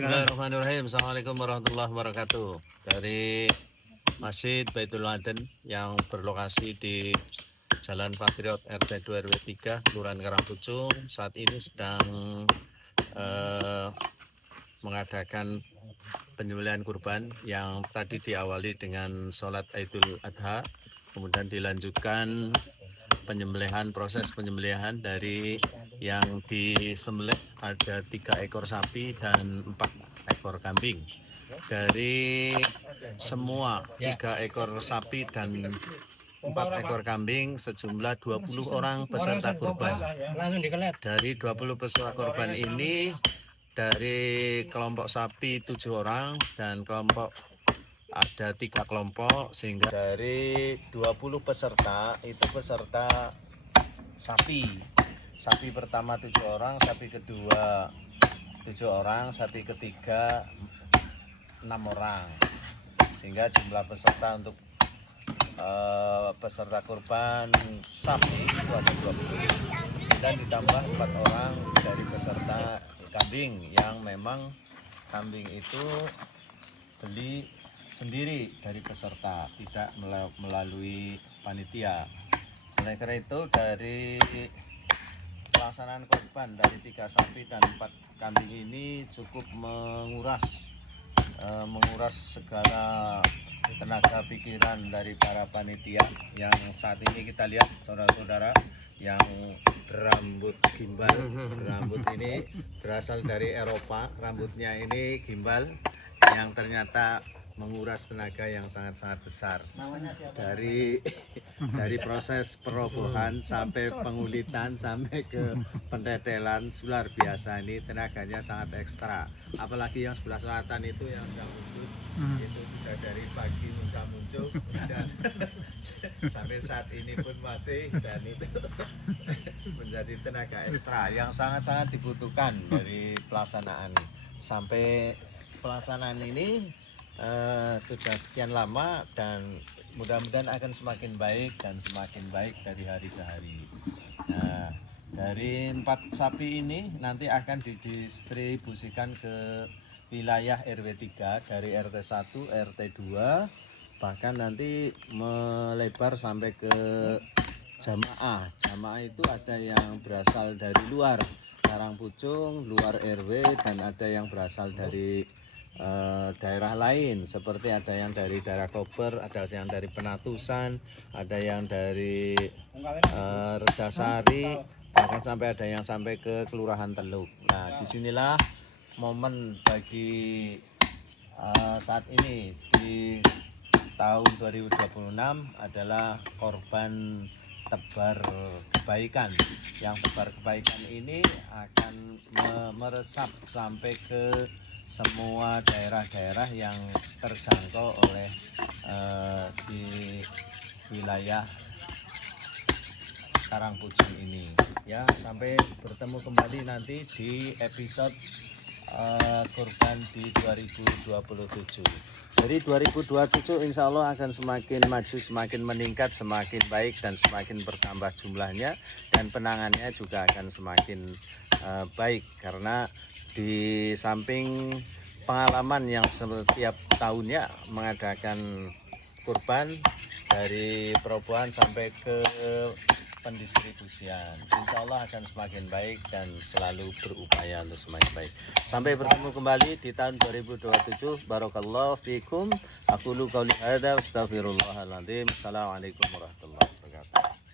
Bismillahirrahmanirrahim. Assalamualaikum warahmatullahi wabarakatuh. Dari Masjid Baitul Aden yang berlokasi di Jalan Patriot RT 2 RW 3 Kelurahan Karangpucung saat ini sedang mengadakan penyembelihan kurban yang tadi diawali dengan sholat Idul Adha, kemudian dilanjutkan proses penyembelihan dari yang disembelih ada 3 ekor sapi dan 4 ekor kambing. Dari semua 3 ekor sapi dan 4 ekor kambing sejumlah 20 orang peserta kurban. Dari 20 peserta kurban ini dari kelompok sapi 7 orang dan kelompok ada 3 kelompok, sehingga dari 20 peserta itu peserta sapi pertama 7 orang, sapi kedua 7 orang, sapi ketiga 6 orang, sehingga jumlah peserta untuk peserta kurban sapi itu ada 20 dan ditambah 4 orang dari peserta kambing yang memang kambing itu beli sendiri dari peserta, tidak melalui panitia. Oleh karena itu dari pelaksanaan kurban dari 3 sapi dan 4 kambing ini cukup menguras segala tenaga pikiran dari para panitia yang saat ini kita lihat saudara-saudara yang berambut gimbal. Rambut ini berasal dari Eropa, rambutnya ini gimbal yang ternyata menguras tenaga yang sangat-sangat besar. Dari proses perobohan sampai pengulitan sampai ke pentetelan luar biasa, ini tenaganya sangat ekstra. Apalagi yang sebelah selatan itu yang sedang muncul, itu sudah dari pagi muncul dan sampai saat ini pun masih, dan itu menjadi tenaga ekstra yang sangat-sangat dibutuhkan dari pelaksanaan. Sampai pelaksanaan ini sudah sekian lama dan mudah-mudahan akan semakin baik dan semakin baik dari hari ke hari. Nah, dari 4 sapi ini nanti akan didistribusikan ke wilayah RW 3 dari RT 1, RT 2, bahkan nanti melebar sampai ke jamaah. Jamaah itu ada yang berasal dari luar Karangpucung, luar RW, dan ada yang berasal dari daerah lain, seperti ada yang dari daerah Kober, ada yang dari Penatusan, ada yang dari Regasari, bahkan sampai ada yang sampai ke Kelurahan Teluk. Nah, disinilah momen bagi saat ini di tahun 2026 adalah korban tebar kebaikan. Yang tebar kebaikan ini akan meresap sampai ke semua daerah-daerah yang terjangkau oleh di wilayah Karangpucung ini. Ya, sampai bertemu kembali nanti di episode kurban di 2027. Dari 2027 insya Allah akan semakin maju, semakin meningkat, semakin baik, dan semakin bertambah jumlahnya, dan penanganannya juga akan semakin baik, karena di samping pengalaman yang setiap tahunnya mengadakan kurban dari perobohan sampai ke pendistribusian, insya Allah akan semakin baik dan selalu berupaya untuk semakin baik. Sampai bertemu kembali di tahun 2027. Barakallahu fikum. Aqulu qauli hadza wa astaghfirullahaladzim. Assalamualaikum warahmatullahi wabarakatuh.